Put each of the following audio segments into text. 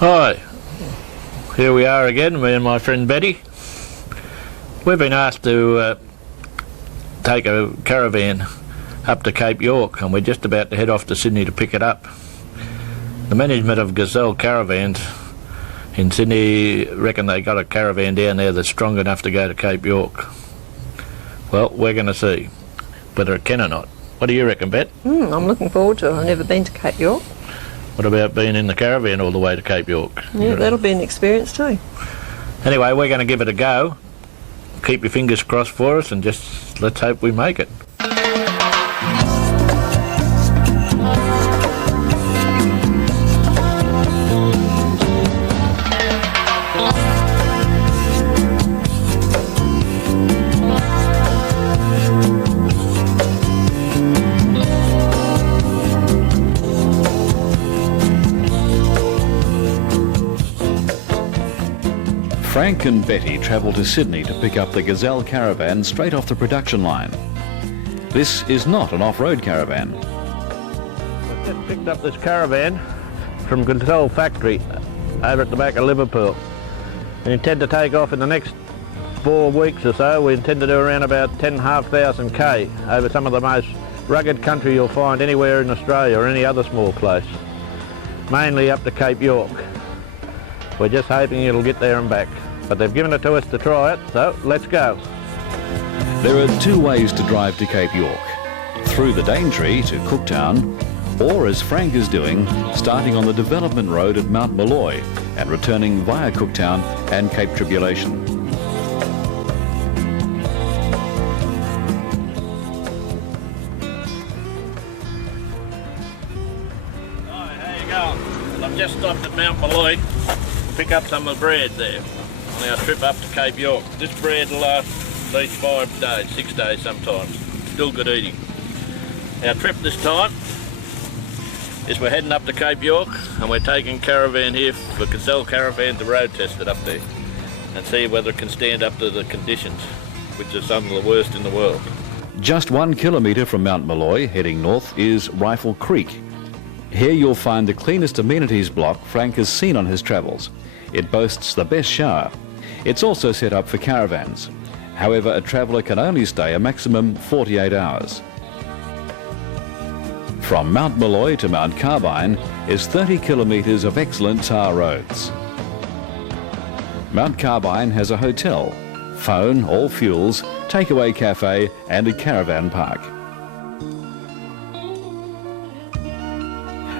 Hi, here we are again, me and my friend Betty. We've been asked to take a caravan up to Cape York, and we're just about to head off to Sydney to pick it up. The management of Gazelle Caravans in Sydney reckon they got a caravan down there that's strong enough to go to Cape York. Well, we're going to see whether it can or not. What do you reckon, Bet? I'm looking forward to it. I've never been to Cape York. What about being in the caravan all the way to Cape York? Yeah, that'll be an experience too. Anyway, we're going to give it a go. Keep your fingers crossed for us and just let's hope we make it. Frank and Betty travel to Sydney to pick up the Gazelle Caravan straight off the production line. This is not an off-road caravan. We've just picked up this caravan from Gazelle factory over at the back of Liverpool. We intend to take off in the next 4 weeks or so. We intend to do around about 10,500 k over some of the most rugged country you'll find anywhere in Australia or any other small place. Mainly up to Cape York. We're just hoping it'll get there and back. But they've given it to us to try it, so let's go. There are 2 ways to drive to Cape York. Through the Daintree to Cooktown, or as Frank is doing, starting on the development road at Mount Molloy and returning via Cooktown and Cape Tribulation. Hi, how you going? I've just stopped at Mount Molloy to pick up some of the bread there on our trip up to Cape York. This bread will last at least 5 days, 6 days sometimes. Still good eating. Our trip this time is we're heading up to Cape York and we're taking caravan here for Gazelle Caravan to road test it up there and see whether it can stand up to the conditions, which are some of the worst in the world. Just 1 kilometre from Mount Molloy, heading north, is Rifle Creek. Here you'll find the cleanest amenities block Frank has seen on his travels. It boasts the best shower. It's also set up for caravans. However, a traveller can only stay a maximum 48 hours. From Mount Molloy to Mount Carbine is 30 kilometres of excellent tar roads. Mount Carbine has a hotel, phone, all fuels, takeaway cafe and a caravan park.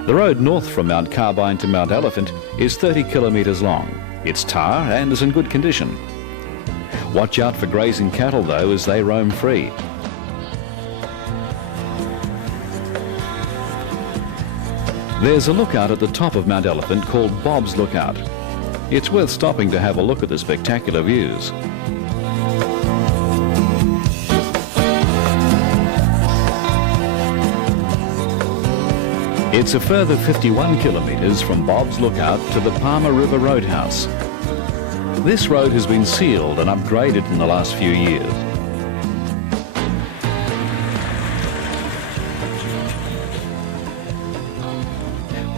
The road north from Mount Carbine to Mount Elephant is 30 kilometres long. It's tar and is in good condition. Watch out for grazing cattle though as they roam free. There's a lookout at the top of Mount Elephant called Bob's Lookout. It's worth stopping to have a look at the spectacular views. It's a further 51 kilometres from Bob's Lookout to the Palmer River Roadhouse. This road has been sealed and upgraded in the last few years.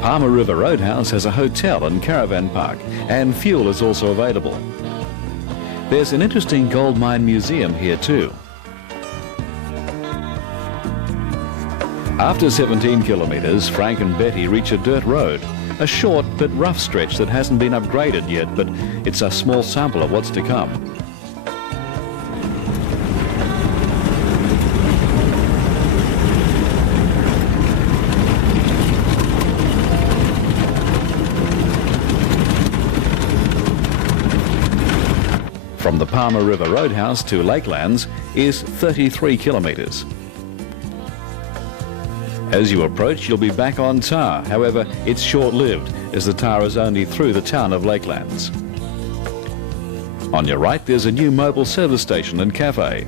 Palmer River Roadhouse has a hotel and caravan park, and fuel is also available. There's an interesting gold mine museum here too. After 17 kilometres, Frank and Betty reach a dirt road, a short but rough stretch that hasn't been upgraded yet, but it's a small sample of what's to come. From the Palmer River Roadhouse to Lakelands is 33 kilometres. As you approach, you'll be back on tar. However, it's short-lived as the tar is only through the town of Lakelands. On your right, there's a new mobile service station and cafe.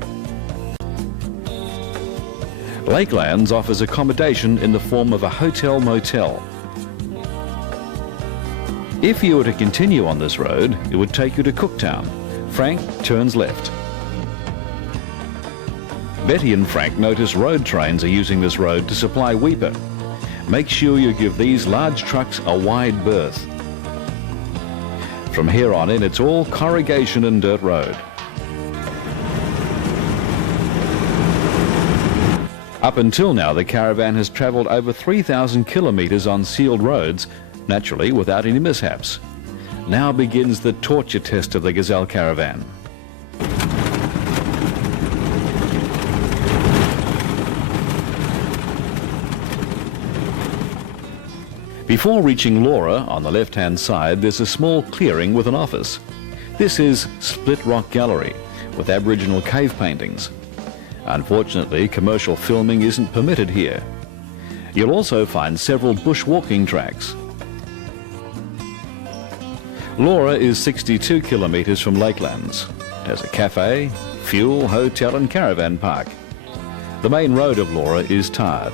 Lakelands offers accommodation in the form of a hotel-motel. If you were to continue on this road, it would take you to Cooktown. Frank turns left. Betty and Frank notice road trains are using this road to supply Weipa. Make sure you give these large trucks a wide berth. From here on in, it's all corrugation and dirt road. Up until now, the caravan has travelled over 3,000 kilometres on sealed roads, naturally without any mishaps. Now begins the torture test of the Gazelle caravan. Before reaching Laura, on the left-hand side, there's a small clearing with an office. This is Split Rock Gallery, with Aboriginal cave paintings. Unfortunately, commercial filming isn't permitted here. You'll also find several bushwalking tracks. Laura is 62 kilometres from Lakelands. It has a cafe, fuel, hotel and caravan park. The main road of Laura is tarred.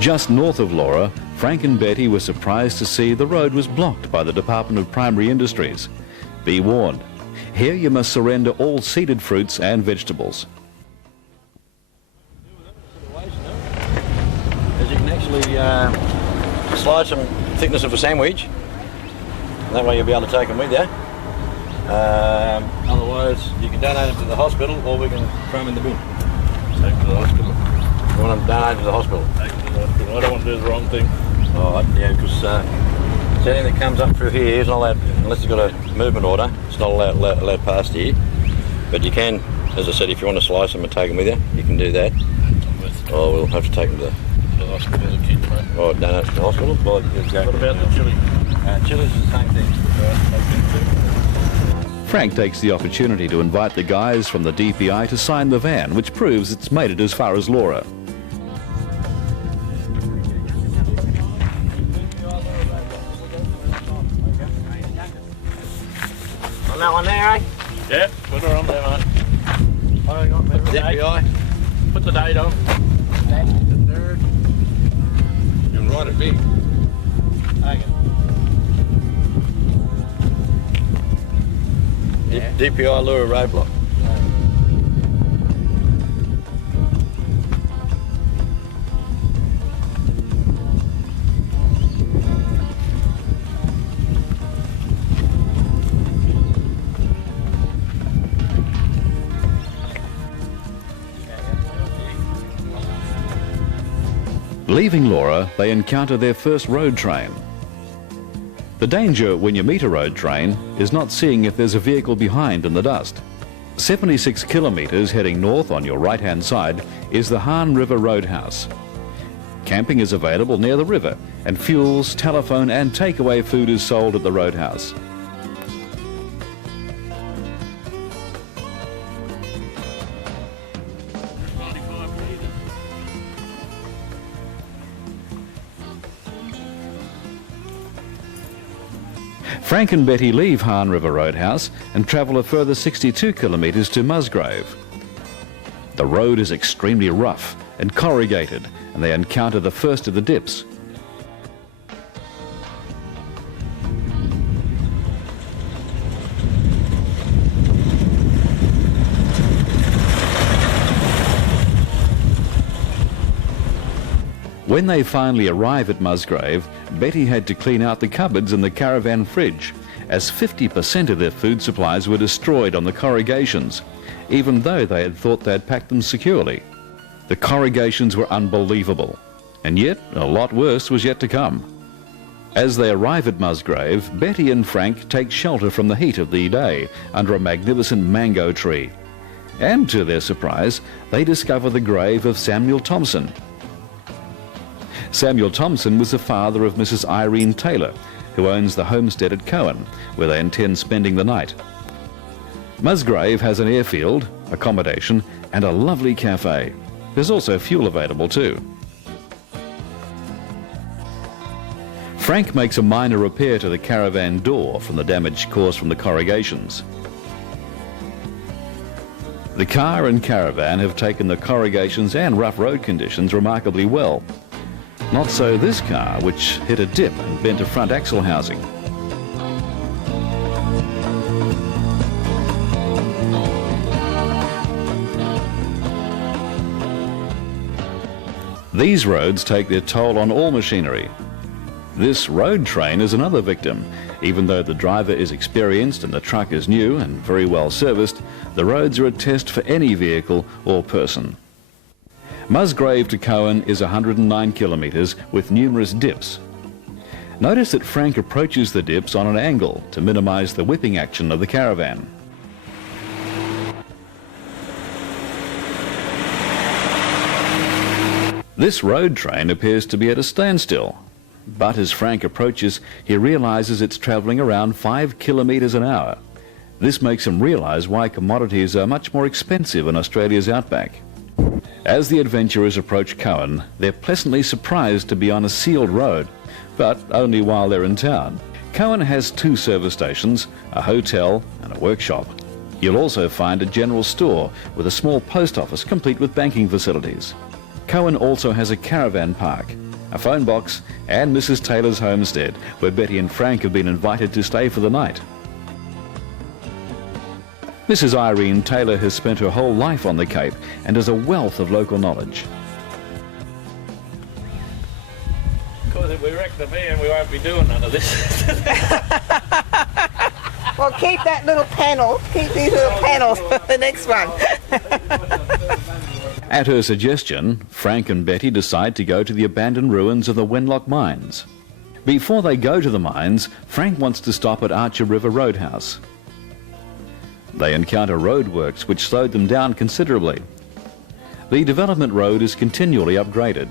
Just north of Laura, Frank and Betty were surprised to see the road was blocked by the Department of Primary Industries. Be warned, here you must surrender all seeded fruits and vegetables. As you can actually slide some thickness of a sandwich. That way you'll be able to take them with you. Otherwise, you can donate them to the hospital, or we can throw them in the bin. Take them to the hospital. You want them donated to the hospital? Take them to the hospital. I don't want to do the wrong thing. All right, yeah, because anything that comes up through here is not allowed, unless you've got a movement order, it's not allowed past here. But you can, as I said, if you want to slice them and take them with you, you can do that. Oh, we'll have to take them to the hospital as a kid, mate. Oh, donate to the hospital? Well, what about the chili? Chili's is the same thing. Frank takes the opportunity to invite the guys from the DPI to sign the van, which proves it's made it as far as Laura. On that one there, eh? Yeah, put her on there, mate. Hang on, DPI. Put the date on. That's the 3rd. You can write it big. Okay. Yeah. DPI Lure roadblock. Leaving Laura, they encounter their first road train. The danger when you meet a road train is not seeing if there's a vehicle behind in the dust. 76 kilometres heading north on your right-hand side is the Han River Roadhouse. Camping is available near the river, and fuels, telephone and takeaway food is sold at the roadhouse. Frank and Betty leave Han River Roadhouse and travel a further 62 kilometres to Musgrave. The road is extremely rough and corrugated, and they encounter the first of the dips. When they finally arrive at Musgrave, Betty had to clean out the cupboards in the caravan fridge, as 50% of their food supplies were destroyed on the corrugations, even though they had thought they'd packed them securely. The corrugations were unbelievable, and yet a lot worse was yet to come. As they arrive at Musgrave, Betty and Frank take shelter from the heat of the day under a magnificent mango tree. And to their surprise, they discover the grave of Samuel Thompson. Samuel Thompson was the father of Mrs. Irene Taylor, who owns the homestead at Cowan, where they intend spending the night. Musgrave has an airfield, accommodation, and a lovely cafe. There's also fuel available too. Frank makes a minor repair to the caravan door from the damage caused from the corrugations. The car and caravan have taken the corrugations and rough road conditions remarkably well. Not so this car, which hit a dip and bent a front axle housing. These roads take their toll on all machinery. This road train is another victim. Even though the driver is experienced and the truck is new and very well serviced, the roads are a test for any vehicle or person. Musgrave to Cowan is 109 kilometres with numerous dips. Notice that Frank approaches the dips on an angle to minimise the whipping action of the caravan. This road train appears to be at a standstill, but as Frank approaches, he realises it's travelling around 5 kilometres an hour. This makes him realise why commodities are much more expensive in Australia's outback. As the adventurers approach Cowan, they're pleasantly surprised to be on a sealed road, but only while they're in town. Cowan has 2 service stations, a hotel and a workshop. You'll also find a general store with a small post office complete with banking facilities. Cowan also has a caravan park, a phone box and Mrs. Taylor's homestead, where Betty and Frank have been invited to stay for the night. Mrs. Irene Taylor has spent her whole life on the Cape and has a wealth of local knowledge. Of course, if we wreck the van, we won't be doing none of this. Well, keep that little panel, keep these little panels for the next one. At her suggestion, Frank and Betty decide to go to the abandoned ruins of the Wenlock mines. Before they go to the mines, Frank wants to stop at Archer River Roadhouse. They encounter roadworks which slowed them down considerably. The development road is continually upgraded.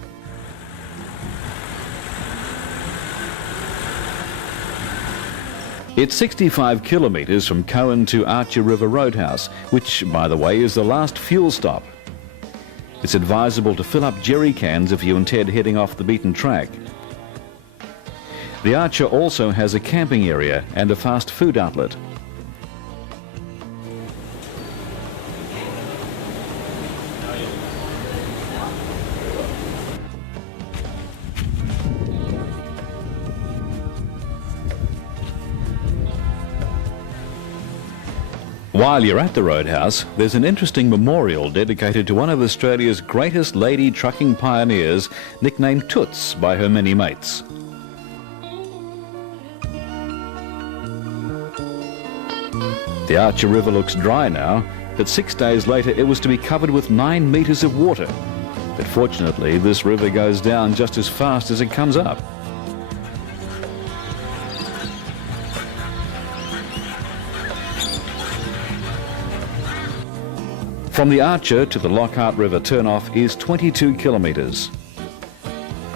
It's 65 kilometres from Cowan to Archer River Roadhouse, which, by the way, is the last fuel stop. It's advisable to fill up jerry cans if you intend heading off the beaten track. The Archer also has a camping area and a fast food outlet. While you're at the Roadhouse, there's an interesting memorial dedicated to one of Australia's greatest lady trucking pioneers, nicknamed Toots by her many mates. The Archer River looks dry now, but 6 days later it was to be covered with 9 metres of water. But fortunately, this river goes down just as fast as it comes up. From the Archer to the Lockhart River turnoff is 22 kilometres.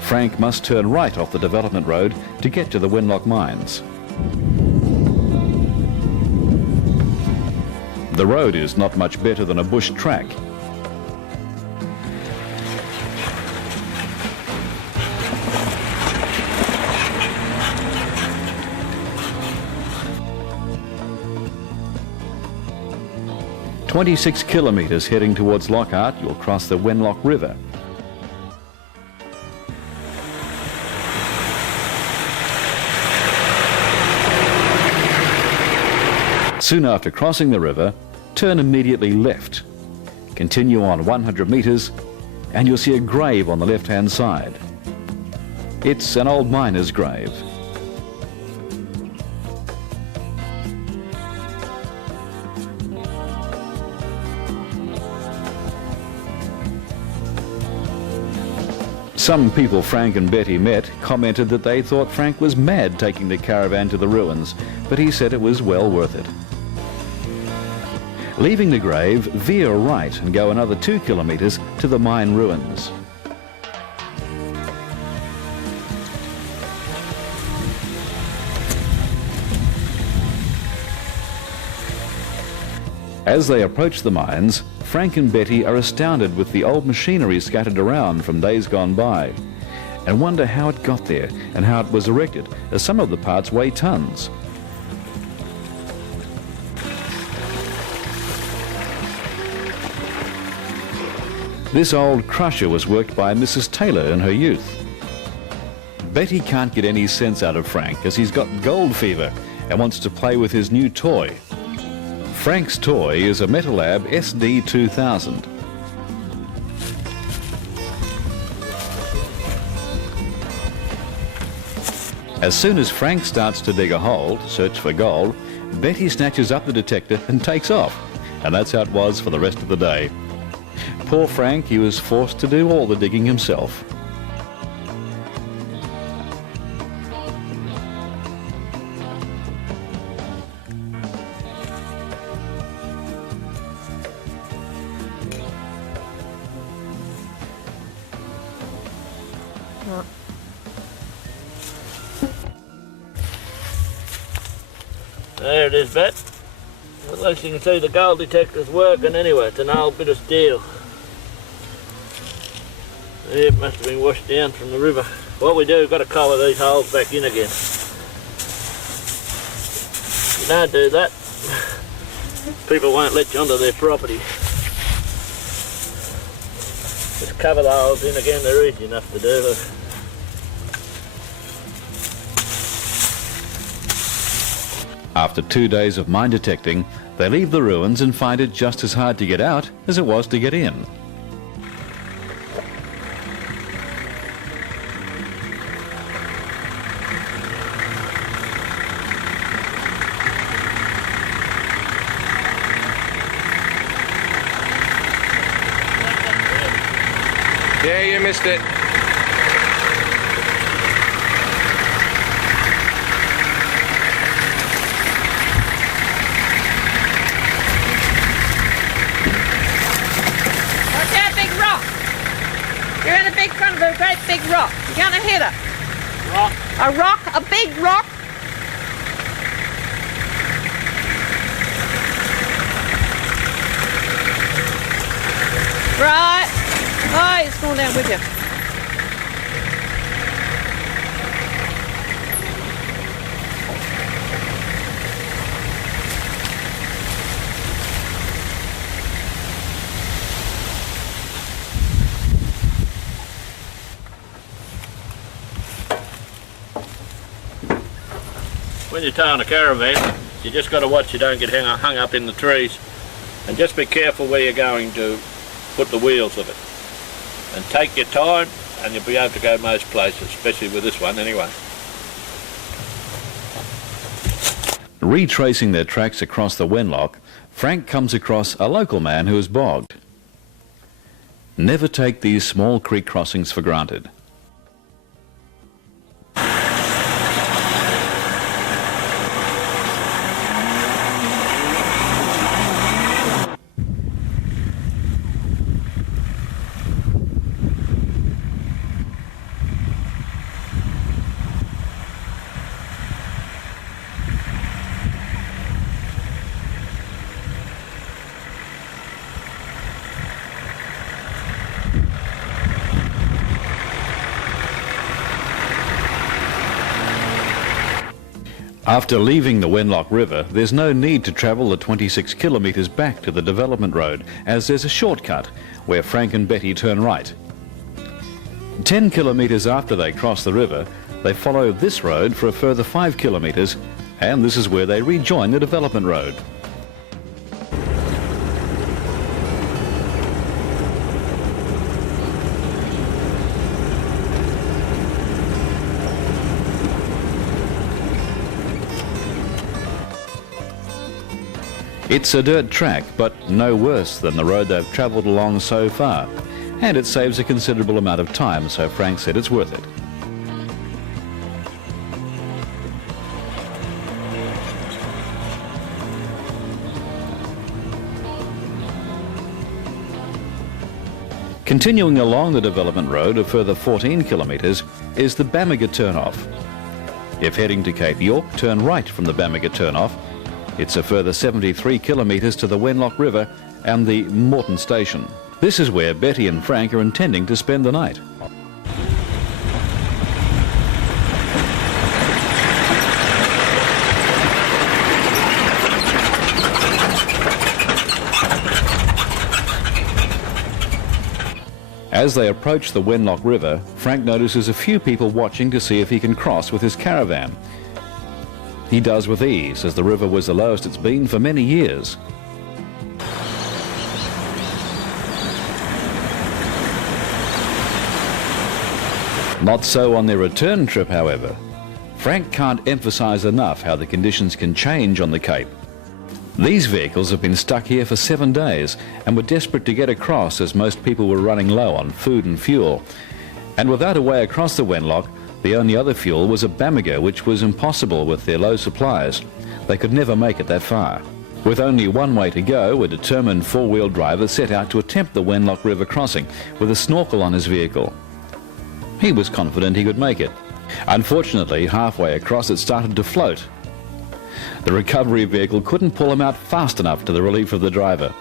Frank must turn right off the development road to get to the Wenlock mines. The road is not much better than a bush track. "26 kilometres heading towards Lockhart, you'll cross the Wenlock River. Soon after crossing the river, turn immediately left. Continue on 100 metres and you'll see a grave on the left-hand side. It's an old miner's grave. Some people Frank and Betty met commented that they thought Frank was mad taking the caravan to the ruins, but he said it was well worth it. Leaving the grave, veer right and go another 2 kilometres to the mine ruins. As they approach the mines, Frank and Betty are astounded with the old machinery scattered around from days gone by and wonder how it got there and how it was erected, as some of the parts weigh tons. This old crusher was worked by Mrs. Taylor in her youth. Betty can't get any sense out of Frank as he's got gold fever and wants to play with his new toy. Frank's toy is a Metalab SD2000. As soon as Frank starts to dig a hole to search for gold, Betty snatches up the detector and takes off. And that's how it was for the rest of the day. Poor Frank, he was forced to do all the digging himself. There it is, Bet. At least you can see the gold detector's working anyway. It's an old bit of steel. Yeah, it must have been washed down from the river. What we do, we've got to collar these holes back in again. You don't do that, people won't let you onto their property. Just cover the holes in again, they're easy enough to do. After 2 days of mine detecting, they leave the ruins and find it just as hard to get out as it was to get in. Yeah, you missed it. Watch out, big rock. You're in the big front of a great big rock. You're gonna hit it. Rock? A rock, a big rock. Right. Oh, it's going down with you. When you're towing a caravan, you just got to watch you don't get hung up in the trees, and just be careful where you're going to put the wheels of it. And take your time and you'll be able to go most places, especially with this one anyway. Retracing their tracks across the Wenlock, Frank comes across a local man who is bogged. Never take these small creek crossings for granted. After leaving the Wenlock River, there's no need to travel the 26 kilometres back to the development road, as there's a shortcut where Frank and Betty turn right. 10 kilometres after they cross the river, they follow this road for a further 5 kilometres, and this is where they rejoin the development road. It's a dirt track, but no worse than the road they've travelled along so far. And it saves a considerable amount of time, so Frank said it's worth it. Continuing along the development road a further 14 kilometres is the Bamaga turnoff. If heading to Cape York, turn right from the Bamaga turnoff. It's a further 73 kilometres to the Wenlock River and the Moreton station. This is where Betty and Frank are intending to spend the night. As they approach the Wenlock River, Frank notices a few people watching to see if he can cross with his caravan. He does with ease, as the river was the lowest it's been for many years. Not so on their return trip, however. Frank can't emphasise enough how the conditions can change on the Cape. These vehicles have been stuck here for 7 days and were desperate to get across as most people were running low on food and fuel. And without a way across the Wenlock, the only other fuel was a Bamaga, which was impossible with their low supplies. They could never make it that far. With only one way to go, a determined four-wheel driver set out to attempt the Wenlock River crossing with a snorkel on his vehicle. He was confident he could make it. Unfortunately, halfway across it started to float. The recovery vehicle couldn't pull him out fast enough to the relief of the driver.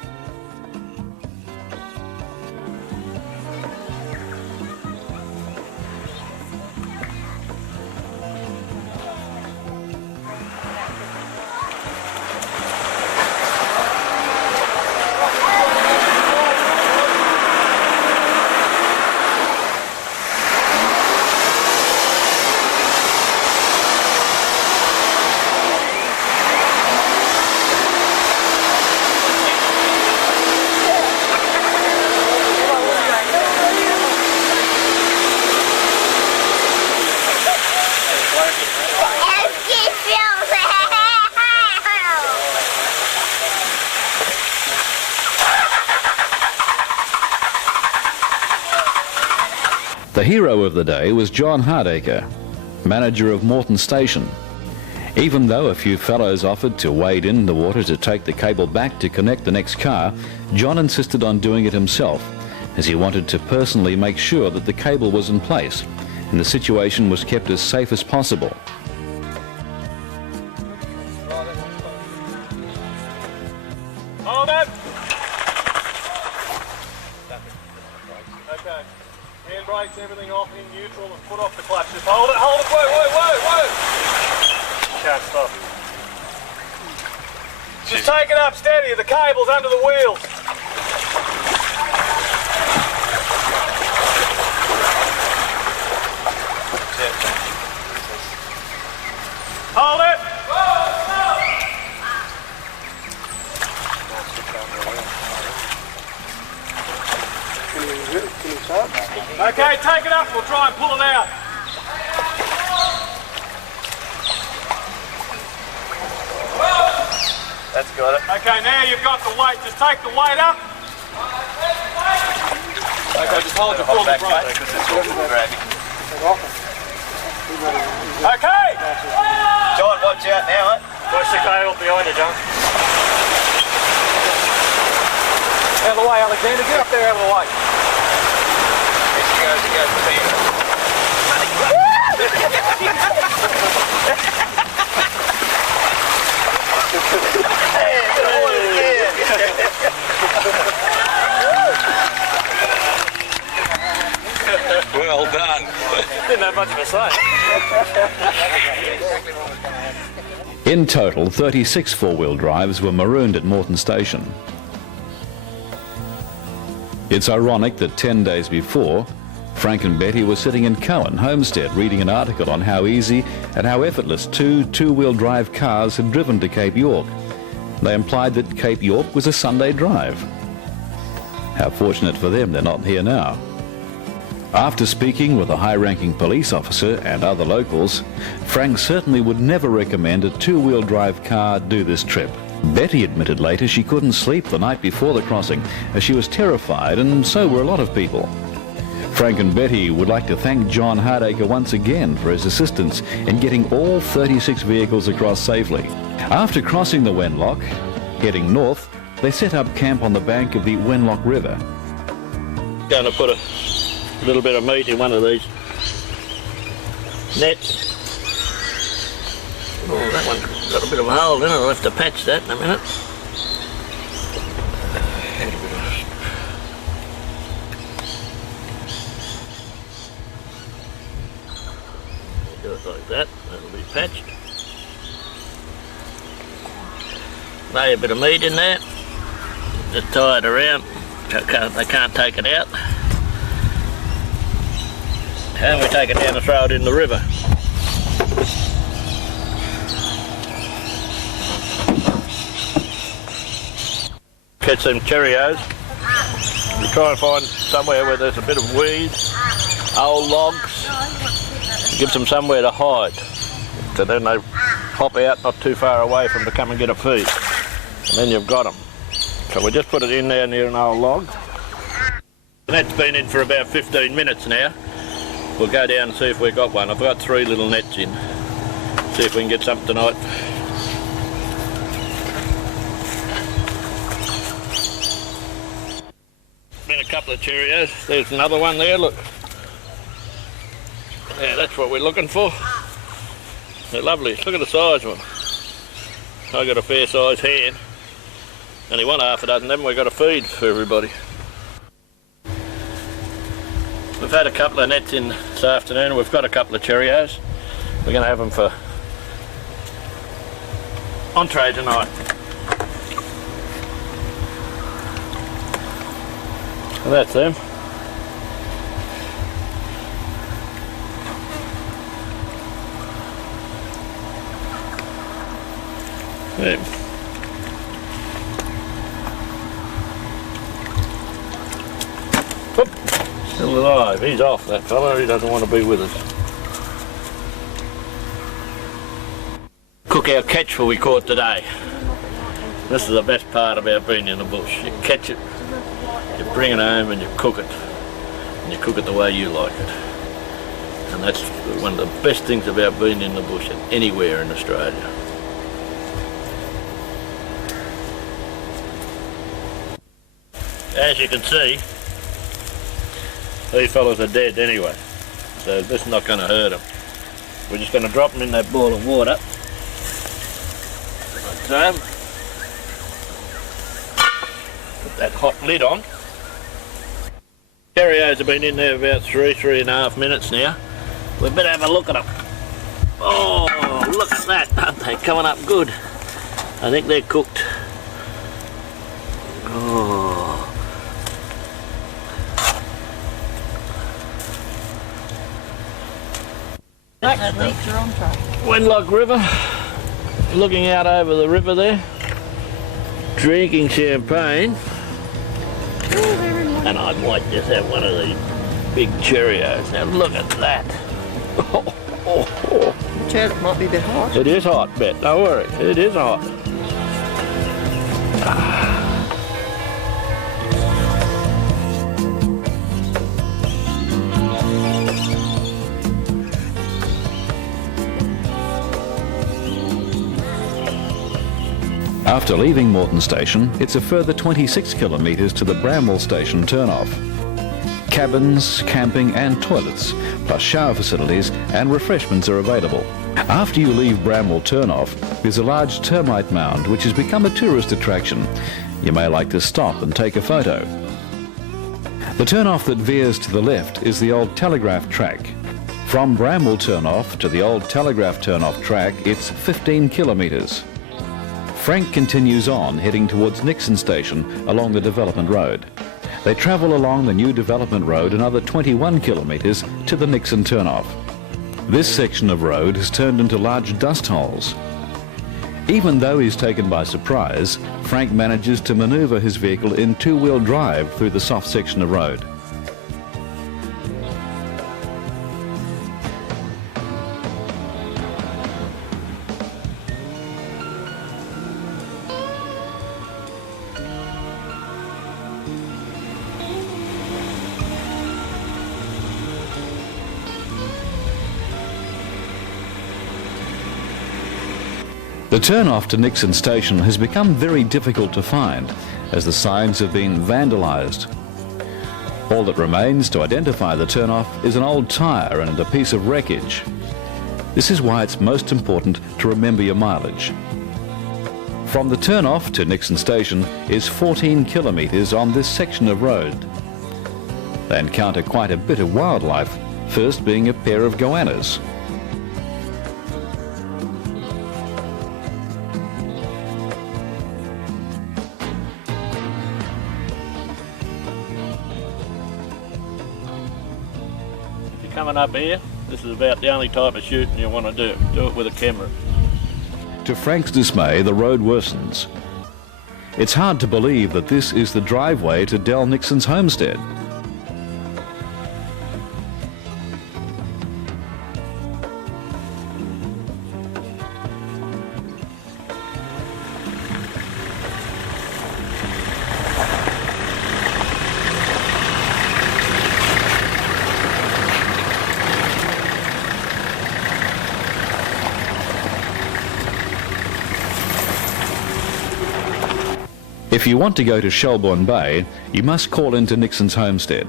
The hero of the day was John Hardacre, manager of Moreton Station. Even though a few fellows offered to wade in the water to take the cable back to connect the next car, John insisted on doing it himself, as he wanted to personally make sure that the cable was in place and the situation was kept as safe as possible. Hold it! Okay. Handbrakes, everything off in neutral and foot off the clutch. Just hold it, whoa, whoa! Can't stop. Just take it up steady, the cable's under the wheels. Hold it! Okay, take it up, we'll try and pull it out. That's got it. Okay, now you've got the weight, just take the weight up. Okay, just hold your full brake. Okay! John, watch out now, eh? Push the cable behind you, John. Out of the way, Alexander, get up there out of the way. He goes to the Well done. Didn't have much of a say. In total, 36 four-wheel drives were marooned at Moreton Station. It's ironic that 10 days before, Frank and Betty were sitting in Cowan Homestead reading an article on how easy and how effortless two-wheel drive cars had driven to Cape York. They implied that Cape York was a Sunday drive. How fortunate for them they're not here now. After speaking with a high-ranking police officer and other locals, Frank certainly would never recommend a two-wheel drive car do this trip. Betty admitted later she couldn't sleep the night before the crossing as she was terrified, and so were a lot of people. Frank and Betty would like to thank John Hardacre once again for his assistance in getting all 36 vehicles across safely. After crossing the Wenlock, heading north, they set up camp on the bank of the Wenlock River. Going to put a little bit of meat in one of these nets. Oh, that one's got a bit of a hole in it. I'll have to patch that in a minute. Do it like that. That'll be patched. Lay a bit of meat in there. Just tie it around. They can't take it out. And we take it down and throw it in the river. Catch some Cheerios. We try and find somewhere where there's a bit of weeds, old logs. Gives them somewhere to hide. cooked, and then they hop out not too far away from to come and get a feed. And then you've got them. So we just put it in there near an old log. The net's been in for about 15 minutes now. We'll go down and see if we've got one. I've got 3 little nets in. See if we can get something tonight. Been a couple of Cheerios. There's another one there, look. Yeah, that's what we're looking for. They're lovely. Look at the size of them. I've got a fair size hand. Only one half a dozen, haven't we? Got a feed for everybody. We've had a couple of nets in this afternoon. We've got a couple of Cheerios. We're going to have them for entree tonight. So that's them. Yeah. Oop. Still alive. He's off, that fella. He doesn't want to be with us. Cook our catch for we caught today. This is the best part about being in the bush. You catch it, you bring it home and you cook it. And you cook it the way you like it. And that's one of the best things about being in the bush and anywhere in Australia. As you can see, these fellas are dead anyway, so this is not going to hurt them. We're just going to drop them in that boil of water. Like so. Put that hot lid on. Cheerios have been in there about 3.5 minutes now. We better have a look at them. Oh, look at that, aren't they? Coming up good. I think they're cooked. Oh. Wenlock River, looking out over the river there, drinking champagne, and I might just have one of these big Cheerios. Now look at that. It might be a bit hot. It is hot, Bet, don't worry, it is hot. After leaving Moreton Station, it's a further 26 kilometres to the Bramwell Station turnoff. Cabins, camping and toilets, plus shower facilities and refreshments are available. After you leave Bramwell turnoff, there's a large termite mound which has become a tourist attraction. You may like to stop and take a photo. The turnoff that veers to the left is the old telegraph track. From Bramwell turnoff to the old telegraph turnoff track, it's 15 kilometres. Frank continues on, heading towards Nixon Station along the development road. They travel along the new development road another 21 kilometres to the Nixon turnoff. This section of road has turned into large dust holes. Even though he's taken by surprise, Frank manages to manoeuvre his vehicle in two-wheel drive through the soft section of road. The turn-off to Nixon Station has become very difficult to find as the signs have been vandalised. All that remains to identify the turn-off is an old tyre and a piece of wreckage. This is why it's most important to remember your mileage. From the turn-off to Nixon Station is 14 kilometres on this section of road. They encounter quite a bit of wildlife, first being a pair of goannas. Coming up here, this is about the only type of shooting you want to do. Do it with a camera. To Frank's dismay, the road worsens. It's hard to believe that this is the driveway to Del Nixon's homestead. If you want to go to Shelbourne Bay, you must call into Nixon's homestead.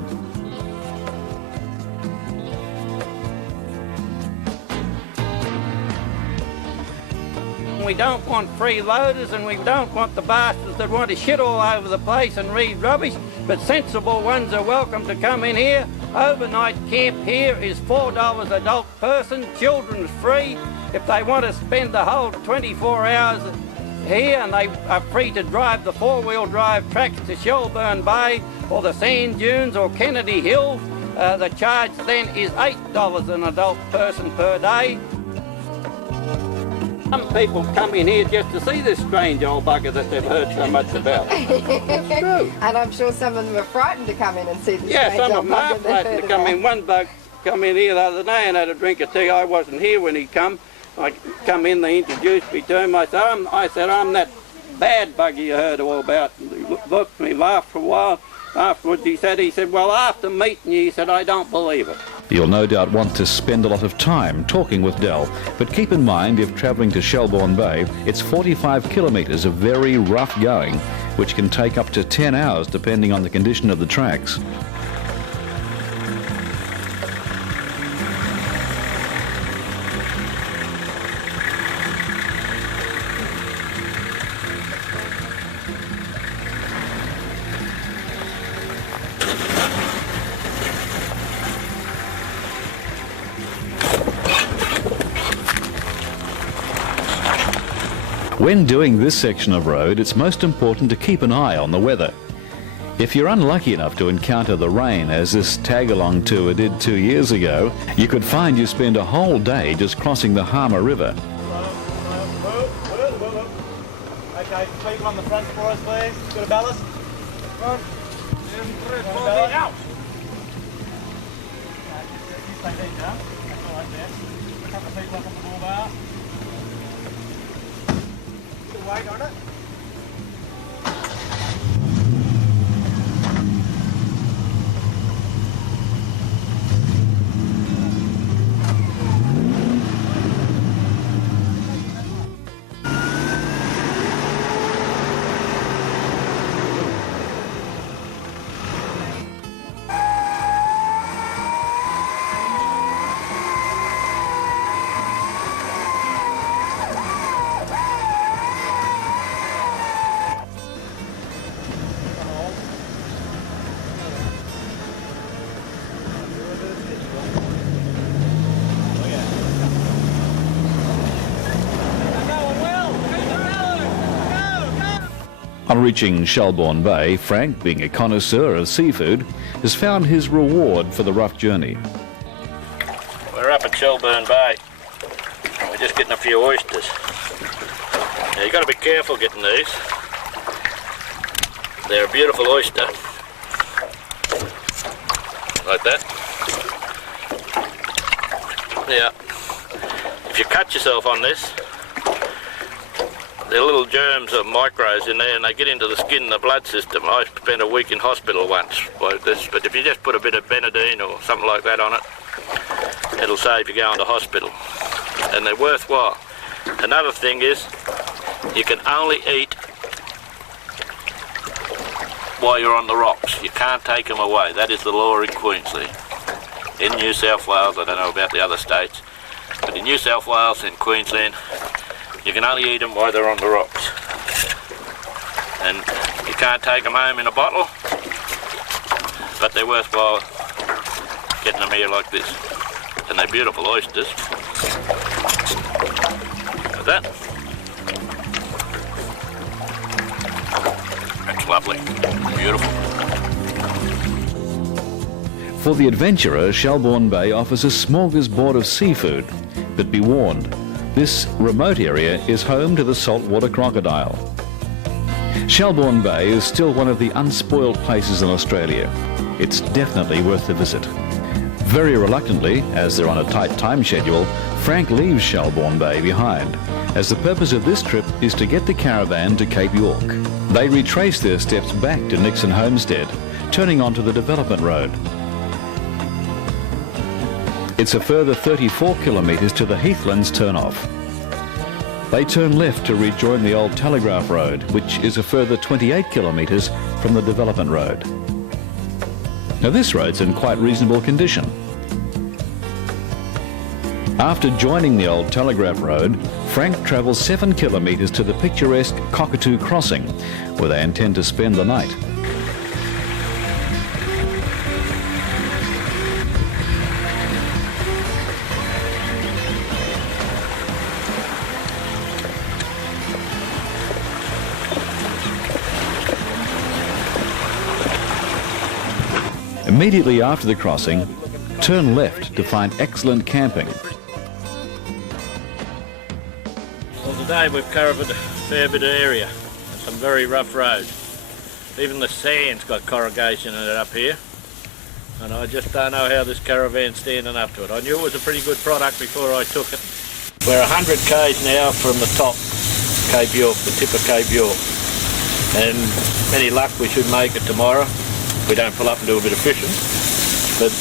We don't want freeloaders, and we don't want the bastards that want to shit all over the place and read rubbish, but sensible ones are welcome to come in here. Overnight camp here is $4 adult person, children's free. If they want to spend the whole 24 hours here, and they are free to drive the four-wheel drive tracks to Shelbourne Bay or the sand dunes or Kennedy Hills, the charge then is $8 an adult person per day. Some people come in here just to see this strange old bugger that they've heard so much about. It's true. And I'm sure some of them are frightened to come in and see the Yeah, strange some of old them are bugger they've frightened heard to come about. in. One bug come in here the other day and had a drink of tea. I wasn't here when he come. I come in, they introduced me to him. I said, I'm that bad bugger you heard all about. And he looked at me, laughed for a while. Afterwards he said, well, after meeting you, he said, I don't believe it. You'll no doubt want to spend a lot of time talking with Del, but keep in mind if travelling to Shelbourne Bay, it's 45 kilometres of very rough going, which can take up to 10 hours depending on the condition of the tracks. When doing this section of road, it's most important to keep an eye on the weather. If you're unlucky enough to encounter the rain, as this tag-along tour did 2 years ago, you could find you spend a whole day just crossing the Harmer River. Okay, feet on the front for us, please. Bit of ballast. Front. Out. You stay there, down. That's all right there. A couple of feet up on the ball bar. Bit of weight on it. On reaching Shelbourne Bay, Frank, being a connoisseur of seafood, has found his reward for the rough journey. We're up at Shelbourne Bay. We're just getting a few oysters. Now you've got to be careful getting these. They're a beautiful oyster. Like that. Yeah. If you cut yourself on this, there are little germs or micros in there and they get into the skin and the blood system. I spent a week in hospital once like this, but if you just put a bit of Benadine or something like that on it, it'll save you going to hospital. And they're worthwhile. Another thing is, you can only eat while you're on the rocks. You can't take them away. That is the law in Queensland. In New South Wales, I don't know about the other states, but in New South Wales and Queensland, you can only eat them while they're on the rocks. And you can't take them home in a bottle, but they're worthwhile getting them here like this. And they're beautiful oysters. Like that. That's lovely. Beautiful. For the adventurer, Shelbourne Bay offers a smorgasbord of seafood, but be warned, this remote area is home to the saltwater crocodile. Shelbourne Bay is still one of the unspoiled places in Australia. It's definitely worth the visit. Very reluctantly, as they're on a tight time schedule, Frank leaves Shelbourne Bay behind, as the purpose of this trip is to get the caravan to Cape York. They retrace their steps back to Nixon Homestead, turning onto the development road. It's a further 34 kilometres to the Heathlands turn-off. They turn left to rejoin the old Telegraph Road, which is a further 28 kilometres from the development road. Now this road's in quite reasonable condition. After joining the old Telegraph Road, Frank travels 7 kilometres to the picturesque Cockatoo Crossing, where they intend to spend the night. Immediately after the crossing, turn left to find excellent camping. Well, today we've covered a fair bit of area, some very rough roads. Even the sand's got corrugation in it up here, and I just don't know how this caravan's standing up to it. I knew it was a pretty good product before I took it. We're 100 k's now from the top, Cape York, the tip of Cape York, and any luck we should make it tomorrow. We don't pull up and do a bit of fishing, but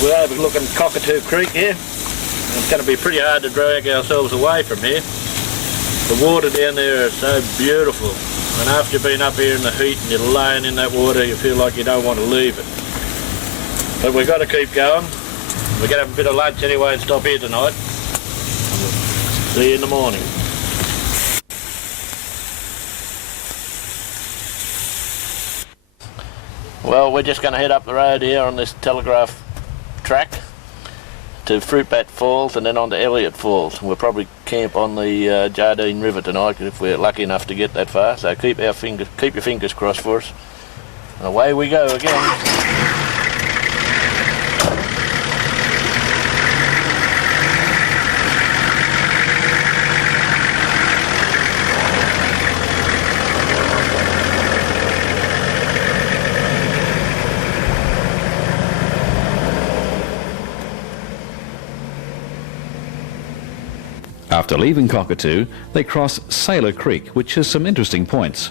we're overlooking Cockatoo Creek here. It's going to be pretty hard to drag ourselves away from here. The water down there is so beautiful, and after you've been up here in the heat and you're laying in that water, you feel like you don't want to leave it. But we've got to keep going. We're going to have a bit of lunch anyway and stop here tonight. See you in the morning. Well, we're just going to head up the road here on this telegraph track to Fruitbat Falls and then on to Elliott Falls. We'll probably camp on the Jardine River tonight if we're lucky enough to get that far. So keep your fingers crossed for us. And away we go again. After leaving Cockatoo, they cross Sailor Creek, which has some interesting points.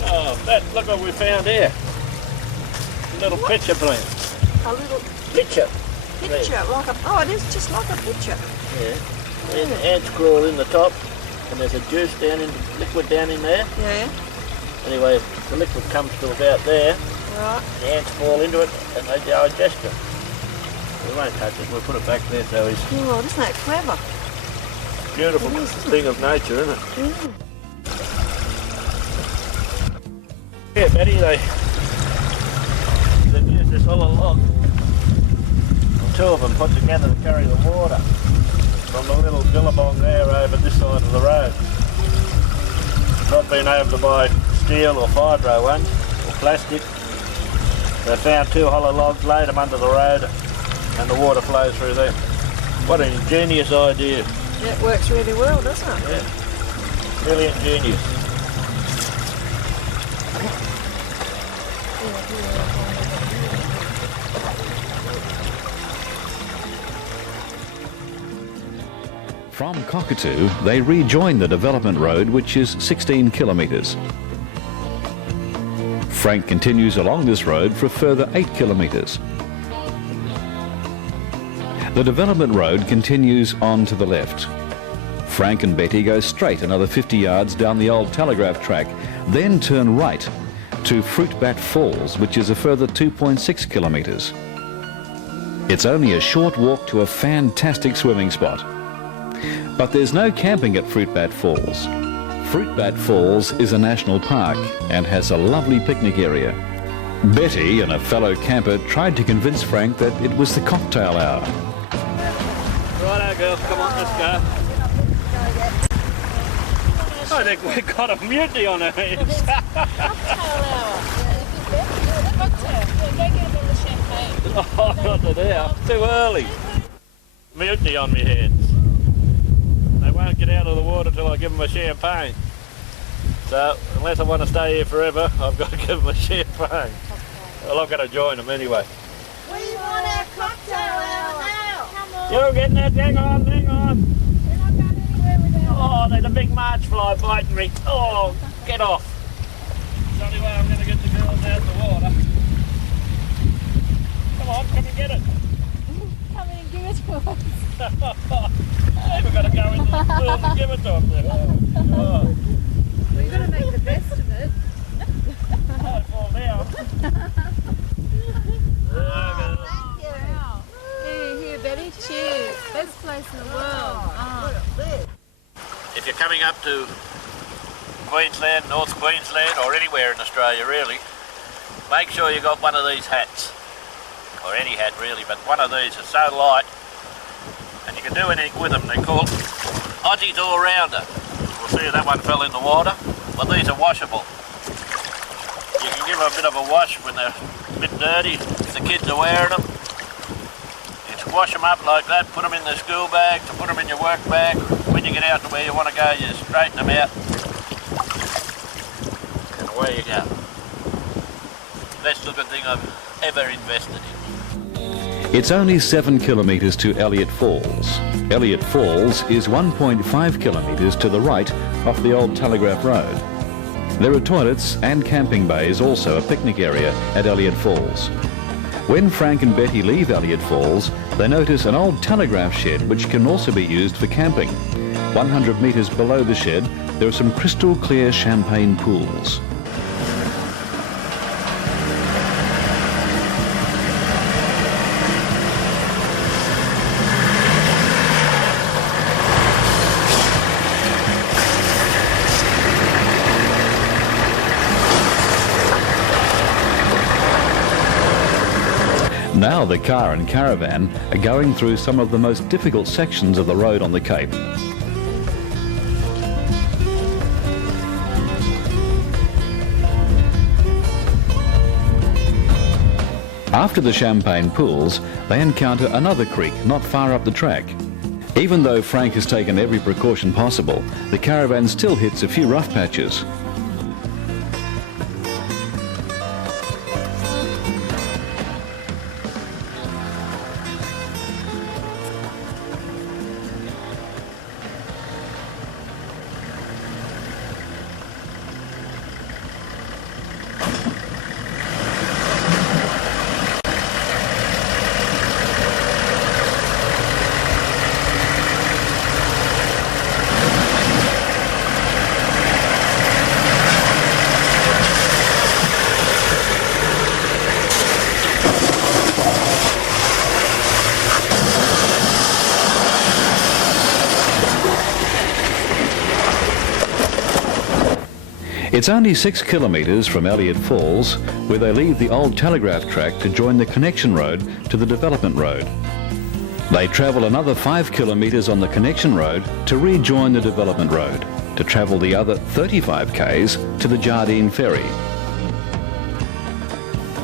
Oh, look what we found here. A little pitcher plant. A little Pitcher. picture, like a, oh, it is just like a picture. Yeah. And ants crawl in the top, and there's a juice down in, liquid down in there. Yeah. Anyway, the liquid comes to about there. Right. The ants fall into it and they digest it. We won't touch it, we'll put it back there so it's Oh, isn't that clever? beautiful thing of nature, isn't it? Mm. Yeah, Betty, they've used this hollow log. Two of them put together to carry the water from the little billabong there over this side of the road. Not being able to buy steel or fibro ones, or plastic. They found two hollow logs, laid them under the road, and the water flows through there. What an ingenious idea. Yeah, it works really well, doesn't it? Yeah, really ingenious. From Cockatoo, they rejoin the development road, which is 16 kilometres. Frank continues along this road for a further 8 kilometres. The development road continues on to the left. Frank and Betty go straight another 50 yards down the old telegraph track, then turn right to Fruitbat Falls, which is a further 2.6 kilometres. It's only a short walk to a fantastic swimming spot. But there's no camping at Fruitbat Falls. Fruitbat Falls is a national park and has a lovely picnic area. Betty and a fellow camper tried to convince Frank that it was the cocktail hour. Righto, girls, come on, let's go. I think we've got a mutiny on our hands. Oh, not now. Too early. Mutiny on me hands. They won't get out of the water till I give them a champagne. So, unless I want to stay here forever, I've got to give them a champagne. Well, I've got to join them anyway. We want our cocktail hour now. Come on. You're getting that, hang on, hang on. We're not going anywhere without Oh, there's a big march fly biting me. Oh, get off. It's the only way I'm going to get the girls out the water. Come on, come and get it. Come in and give it to us. We've got to go into the pool and give it to them. Oh. We've got to make the best of it. Might fall down. Wow. Here, Betty. Cheers. Best place in the world. Oh. If you're coming up to Queensland, North Queensland, or anywhere in Australia really, make sure you got one of these hats. Or any hat really, but one of these is so light and you can do anything with them. They're called Aussies All-Rounder. We'll see that one fell in the water. Well, these are washable. You can give them a bit of a wash when they're a bit dirty, if the kids are wearing them. You just wash them up like that, put them in the school bag, to put them in your work bag. When you get out to where you want to go, you straighten them out. And away you go. Best looking thing I've ever invested in. It's only 7 kilometres to Elliot Falls. Elliot Falls is 1.5 kilometres to the right off the old Telegraph Road. There are toilets and camping bays, also a picnic area at Elliot Falls. When Frank and Betty leave Elliot Falls, they notice an old telegraph shed which can also be used for camping. 100 metres below the shed, there are some crystal clear champagne pools. Now the car and caravan are going through some of the most difficult sections of the road on the Cape. After the champagne pools, they encounter another creek not far up the track. Even though Frank has taken every precaution possible, the caravan still hits a few rough patches. It's only 6 kilometres from Elliot Falls, where they leave the old telegraph track to join the connection road to the development road. They travel another 5 kilometres on the connection road to rejoin the development road, to travel the other 35 k's to the Jardine Ferry.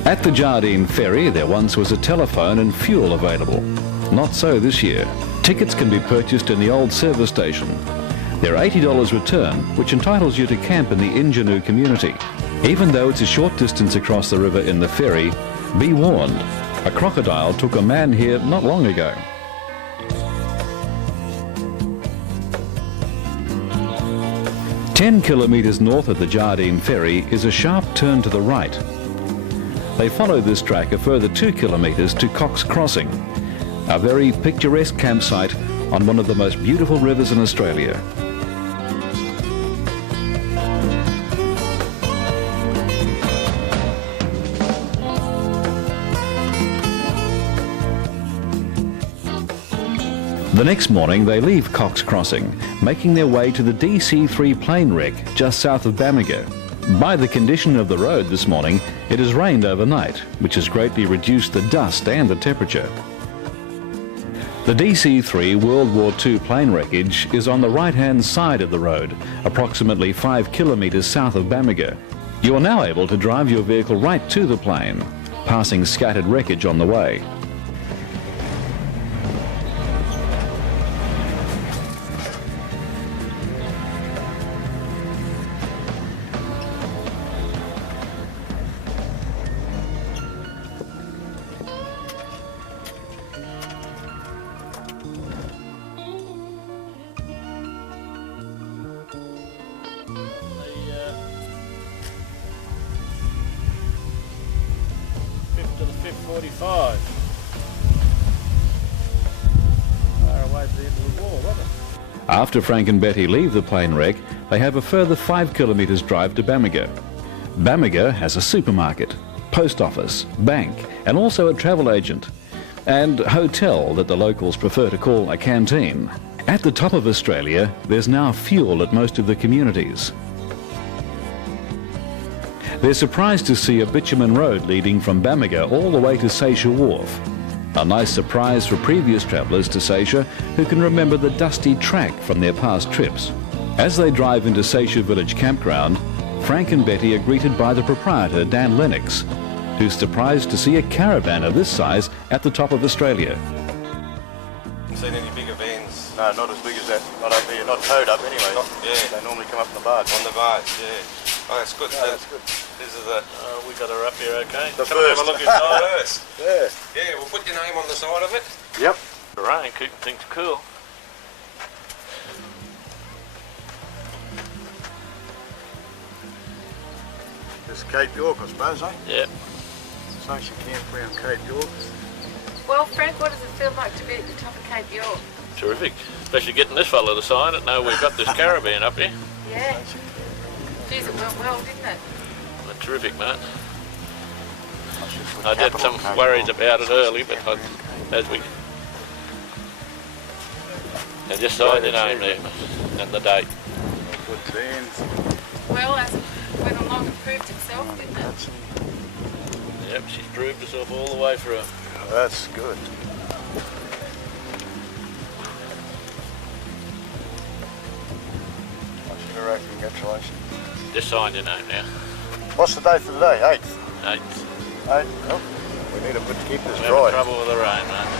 At the Jardine Ferry, there once was a telephone and fuel available. Not so this year. Tickets can be purchased in the old service station. They're $80 return, which entitles you to camp in the Ingenue community. Even though it's a short distance across the river in the ferry, be warned, a crocodile took a man here not long ago. "10 kilometres north of the Jardine Ferry is a sharp turn to the right. They follow this track a further 2 kilometres to Cox Crossing, a very picturesque campsite on one of the most beautiful rivers in Australia. The next morning they leave Cox Crossing, making their way to the DC-3 plane wreck just south of Bamaga. By the condition of the road this morning, it has rained overnight, which has greatly reduced the dust and the temperature. The DC-3 World War II plane wreckage is on the right-hand side of the road, approximately 5 kilometres south of Bamaga. You are now able to drive your vehicle right to the plane, passing scattered wreckage on the way. 45. Far away to the end of the wall, wasn't it? After Frank and Betty leave the plane wreck, they have a further 5 kilometres drive to Bamaga. Bamaga has a supermarket, post office, bank, and also a travel agent, and hotel that the locals prefer to call a canteen. At the top of Australia, there's now fuel at most of the communities. They're surprised to see a bitumen road leading from Bamaga all the way to Seisha Wharf. A nice surprise for previous travellers to Seisha who can remember the dusty track from their past trips. As they drive into Seisha Village Campground, Frank and Betty are greeted by the proprietor, Dan Lennox, who's surprised to see a caravan of this size at the top of Australia. Seen any bigger vans? No, not as big as that. Not up here, not towed up anyway. Yeah. They normally come up in the barge. On the barge, yeah. Oh, that's good. No, that's good. This is the... We got her up here, okay? The Come and have a look inside. first. Yeah. Yeah, we'll put your name on the side of it. Yep. The rain, keeping things cool. This is Cape York, I suppose, eh? Yep. Seisha Campground, Cape York. Well, Frank, what does it feel like to be at the top of Cape York? Terrific. Especially getting this fella to sign it. Now we've got this caravan up here. Yeah. Geez, it went well, didn't it? Well, terrific, mate. I had some worries about it early, but as we... Now just sign your name there and the date. Good vans. Well, as it went along, it proved itself, didn't it? Yep, she's proved herself all the way through. That's good. Congratulations. Just sign your name now. What's the date for today? 8th? 8th. 8th. Oh, we need to keep this We're dry. having trouble with the rain, mate.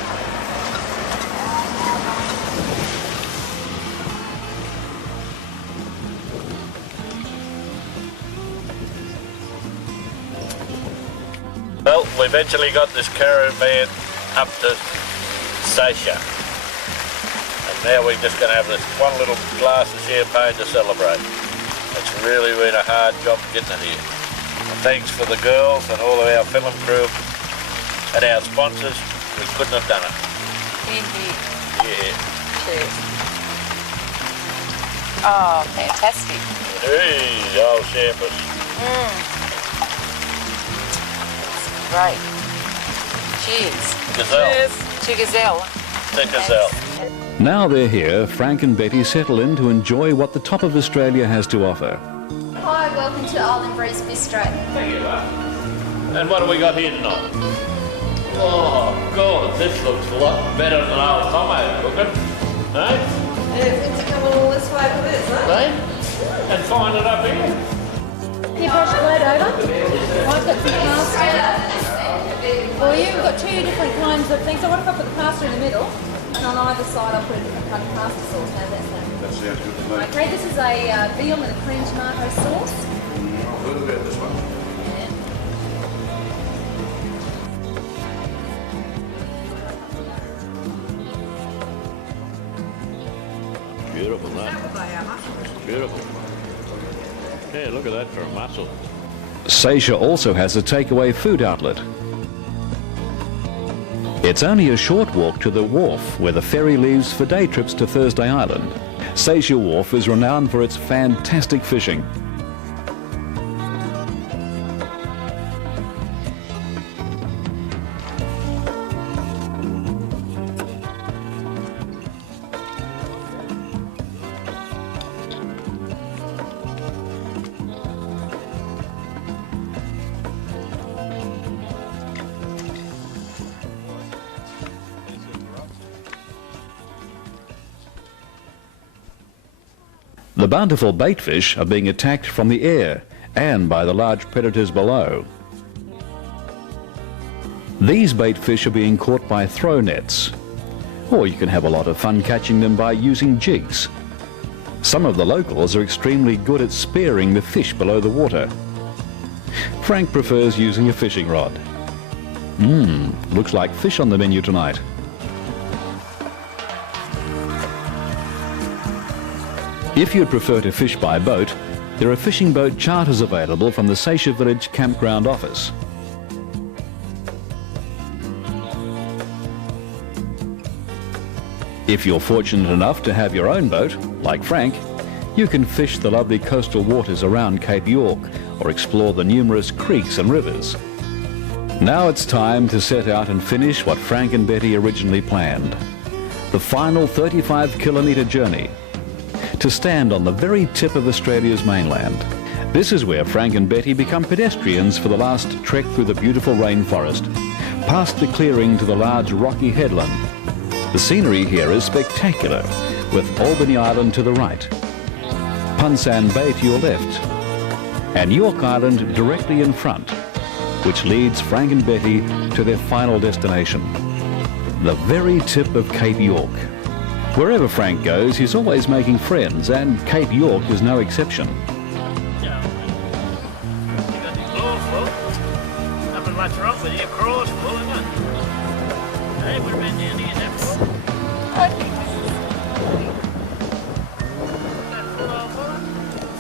Well, we eventually got this caravan up to Seisha. And now we're just going to have this one little glass of champagne to celebrate. It's really been a hard job getting it here. And thanks for the girls and all of our film crew and our sponsors. We couldn't have done it. Indeed. Yeah. Cheers. Oh, fantastic. Hey, old champers. Great. Cheers. Gazelle. Cheers. To Gazelle. To Gazelle. Now they're here, Frank and Betty settle in to enjoy what the top of Australia has to offer. Hi, welcome to Island Breeze Bistro. Thank you, mate. And what have we got here tonight? Oh, God, this looks a lot better than old Tommo cooking. Eh? Yeah, to come all this way for this, huh? Eh? And find it up here. Can you pass your plate over? I've got some pasta for you. We've got 2 different kinds of things. So what if I put the pasta in the middle, and on either side I'll put a different kind of pasta sauce. How's that sound? That sounds good to me. Okay, this is a veal and a cream tomato sauce. I've heard about this one. Yeah. Beautiful, that. Beautiful. Yeah, look at that for a mussel. Seisha also has a takeaway food outlet. It's only a short walk to the wharf where the ferry leaves for day trips to Thursday Island. Seisha Wharf is renowned for its fantastic fishing. The bountiful baitfish are being attacked from the air and by the large predators below. These baitfish are being caught by throw nets, or you can have a lot of fun catching them by using jigs. Some of the locals are extremely good at spearing the fish below the water. Frank prefers using a fishing rod. Looks like fish on the menu tonight. If you'd prefer to fish by boat, there are fishing boat charters available from the Seisha Village Campground office. If you're fortunate enough to have your own boat, like Frank, you can fish the lovely coastal waters around Cape York or explore the numerous creeks and rivers. Now it's time to set out and finish what Frank and Betty originally planned. The final 35-kilometre journey to stand on the very tip of Australia's mainland. This is where Frank and Betty become pedestrians for the last trek through the beautiful rainforest, past the clearing to the large rocky headland. The scenery here is spectacular, with Albany Island to the right, Punsan Bay to your left, and York Island directly in front, which leads Frank and Betty to their final destination, the very tip of Cape York. Wherever Frank goes, he's always making friends, and Cape York is no exception. Nothing much wrong with your craw's full, isn't it? Hey, we've been down here that full.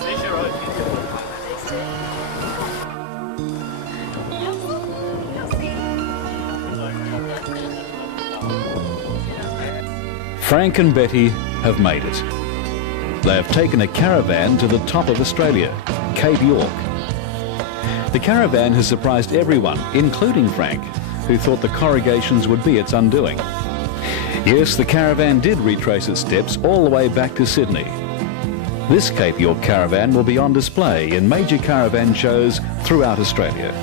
Fish are Frank and Betty have made it. They have taken a caravan to the top of Australia, Cape York. The caravan has surprised everyone, including Frank, who thought the corrugations would be its undoing. Yes, the caravan did retrace its steps all the way back to Sydney. This Cape York caravan will be on display in major caravan shows throughout Australia.